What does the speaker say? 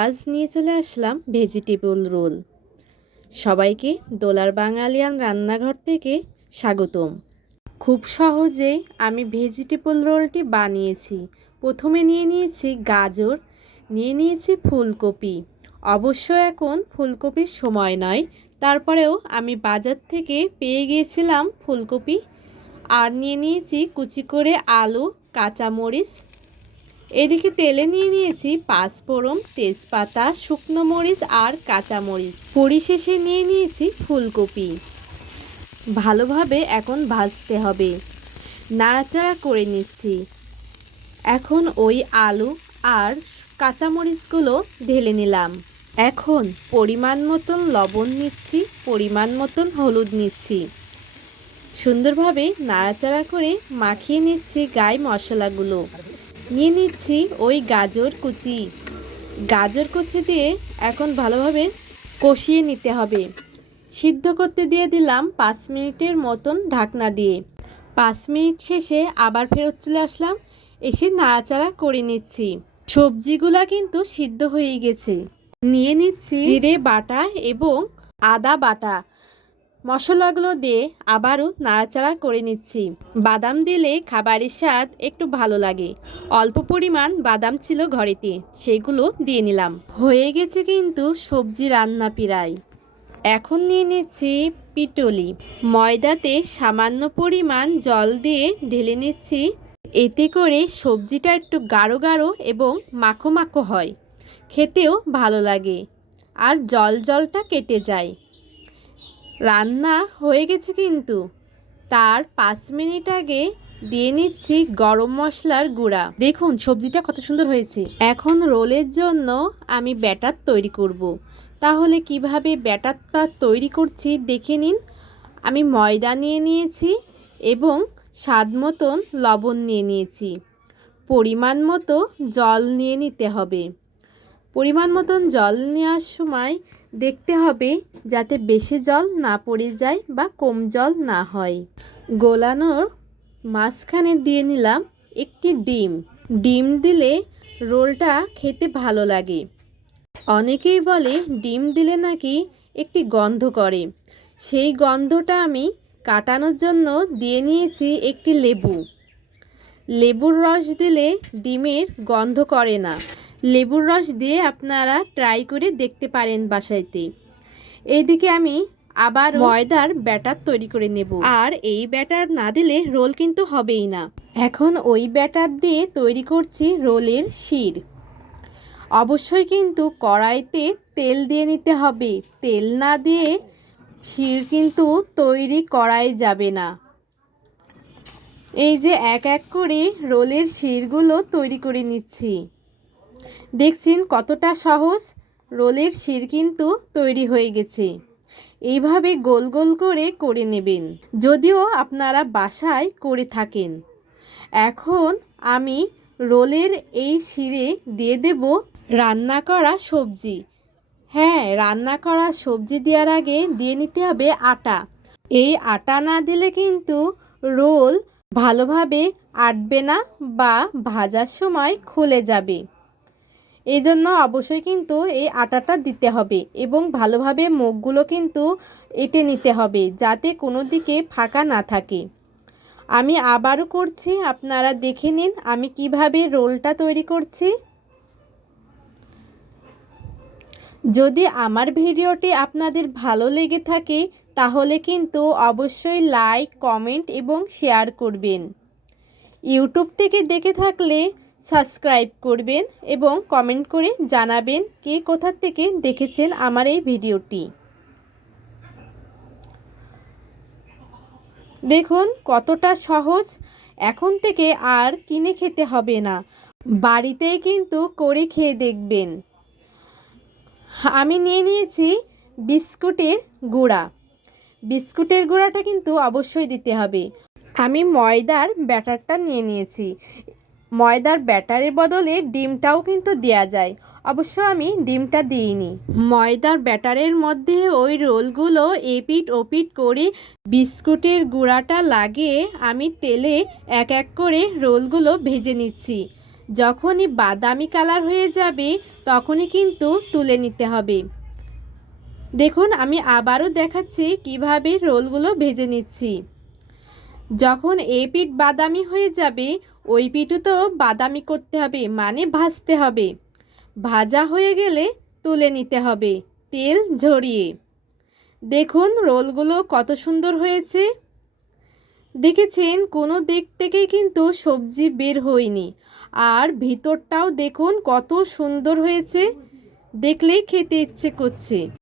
আজ নিয়ে চলে আসলাম ভেজিটেবল রোল। সবাইকে দোলার বাঙালিয়ান রান্নাঘর থেকে স্বাগতম। খুব সহজেই আমি ভেজিটেবল রোলটি বানিয়েছি। প্রথমে নিয়ে নিয়েছি গাজর, নিয়ে নিয়েছি ফুলকপি। অবশ্য এখন ফুলকপির সময় নয়, তারপরেও আমি বাজার থেকে পেয়ে গিয়েছিলাম ফুলকপি। আর নিয়ে নিয়েছি কুচি করে আলু, কাঁচামরিচ। এদিকে তেলে নিয়ে নিয়েছি পাঁচফোড়ন, তেজপাতা, শুকনো মরিচ আর কাঁচামরিচ। পরিশেষে নিয়ে নিয়েছি ফুলকপি। ভালোভাবে এখন ভাজতে হবে, নাড়াচাড়া করে নিচ্ছি। এখন ওই আলু আর কাঁচামরিচগুলো ঢেলে নিলাম। এখন পরিমাণ মতন লবণ নিচ্ছি, পরিমাণ মতন হলুদ নিচ্ছি। সুন্দরভাবে নাড়াচাড়া করে মাখিয়ে নিচ্ছি গায়ে মশলাগুলো। নিয়ে নিচ্ছি ওই গাজর কুচি দিয়ে এখন ভালোভাবে কষিয়ে নিতে হবে। সিদ্ধ করতে দিয়ে দিলাম 5 মিনিটের মতন ঢাকনা দিয়ে। 5 মিনিট শেষে আবার ফেরত চলে আসলাম, এসে নাড়াচাড়া করে নিচ্ছি। সবজিগুলা কিন্তু সিদ্ধ হয়ে গেছে। নিয়ে নিচ্ছি জিরে বাটা এবং আদা বাটা। মশলাগুলো দিয়ে আবারও নাড়াচাড়া করে নিচ্ছি। বাদাম দিলে খাবারের স্বাদ একটু ভালো লাগে। অল্প পরিমাণ বাদাম ছিল ঘরেতে, সেগুলো দিয়ে নিলাম। হয়ে গেছে কিন্তু সবজি রান্না প্রায়। এখন নিয়ে নিচ্ছি পিটুলি। ময়দাতে সামান্য পরিমাণ জল দিয়ে ঢেলে নিচ্ছি। এতে করে সবজিটা একটু গাঢ় গাঢ় এবং মাখো মাখো হয়, খেতেও ভালো লাগে আর জলটা কেটে যায়। রান্না হয়ে গেছে কিন্তু তার 5 মিনিট আগে দিয়ে নিচ্ছি গরম মশলার গুঁড়া। দেখুন সবজিটা কত সুন্দর হয়েছে। এখন রোলের জন্য আমি ব্যাটার তৈরি করব। তাহলে কিভাবে ব্যাটারটা তৈরি করছি দেখে নিন। আমি ময়দা নিয়ে নিয়েছি এবং স্বাদ মতন লবণ নিয়ে নিয়েছি। পরিমাণ মতো জল নিয়ে নিতে হবে। পরিমাণ মতন জল নেওয়ার সময় দেখতে হবে যাতে বেশি জল না পড়ে যায় বা কম জল না হয়। গোলানোর মাঝখানে দিয়ে নিলাম একটি ডিম দিলে রোলটা খেতে ভালো লাগে। অনেকেই বলে ডিম দিলে নাকি একটি গন্ধ করে। সেই গন্ধটা আমি কাটানোর জন্য দিয়ে নিয়েছি একটি লেবুর রস দিলে ডিমের গন্ধ করে না। লেবুর রস দিয়ে আপনারা ট্রাই করে দেখতে পারেন বাসাইতে। এইদিকে আমি আবার ময়দার ব্যাটার তৈরি করে নেব। আর এই ব্যাটার না দিলে রোল কিন্তু হবেই না। এখন ওই ব্যাটার দিয়ে তৈরি করছি রোলের শির। অবশ্যই কিন্তু কড়াইতে তেল দিয়ে নিতে হবে। তেল না দিয়ে শির কিন্তু তৈরি করাই যাবে না। এই যে এক এক করে রোলের শিরগুলো তৈরি করে নিচ্ছি। দেখছেন কতটা সহজ। রোলের শির কিন্তু তৈরি হয়ে গেছে। এইভাবে গোল গোল করে নেবেন, যদিও আপনারা বাসায় করে থাকেন। এখন আমি রোলের এই শিরে দিয়ে দেব রান্না করা সবজি। হ্যাঁ, রান্না করা সবজি দেওয়ার আগে দিয়ে নিতে হবে আটা। এই আটা না দিলে কিন্তু রোল ভালোভাবে আটবে না বা ভাজার সময় খুলে যাবে। এই জন্য অবশ্যই কিন্তু এই আটাটা দিতে হবে এবং ভালোভাবে মুখগুলো কিন্তু এঁটে নিতে হবে যাতে কোনো দিকে ফাঁকা না থাকে। আমি আবারও করছি, আপনারা দেখে নিন আমি কিভাবে রোলটা তৈরি করছি। যদি আমার ভিডিওটি আপনাদের ভালো লেগে থাকে তাহলে কিন্তু অবশ্যই লাইক, কমেন্ট এবং শেয়ার করবেন। ইউটিউব থেকে দেখে থাকলে সাবস্ক্রাইব করবেন এবং কমেন্ট করে জানাবেন কে কোথা থেকে দেখেছেন আমার এই ভিডিওটি। দেখুন কতটা সহজ। এখন থেকে আর কিনে খেতে হবে না, বাড়িতেই কিন্তু করে খেয়ে দেখবেন। আমি নিয়ে নিয়েছি বিস্কুটের গুঁড়া। বিস্কুটের গুঁড়াটা কিন্তু অবশ্যই দিতে হবে। আমি ময়দার ব্যাটারটা নিয়ে নিয়েছি। ময়দার ব্যাটারের বদলে ডিমটাও কিন্তু দেওয়া যায়, অবশ্য আমি ডিমটা দিইনি। ময়দার ব্যাটারের মধ্যে ওই রোলগুলো এপিট ওপিট করে বিস্কুটের গুঁড়াটা লাগিয়ে আমি তেলে এক এক করে রোলগুলো ভেজে নিচ্ছি। যখনই বাদামি কালার হয়ে যাবে তখনই কিন্তু তুলে নিতে হবে। দেখুন আমি আবারও দেখাচ্ছি কিভাবে রোলগুলো ভেজে নিচ্ছি। যখন এই পিঠ বাদামি হয়ে যাবে ওই পিঠও তো বাদামি করতে হবে, মানে ভাজতে হবে। ভাজা হয়ে গেলে তুলে নিতে হবে তেল ঝরিয়ে। দেখুন রোলগুলো কত সুন্দর হয়েছে। দেখেছেন কোনো দিক থেকেই কিন্তু সবজি বের হয়নি, আর ভিতরটাও দেখুন কত সুন্দর হয়েছে, দেখলেই খেতে ইচ্ছে করছে।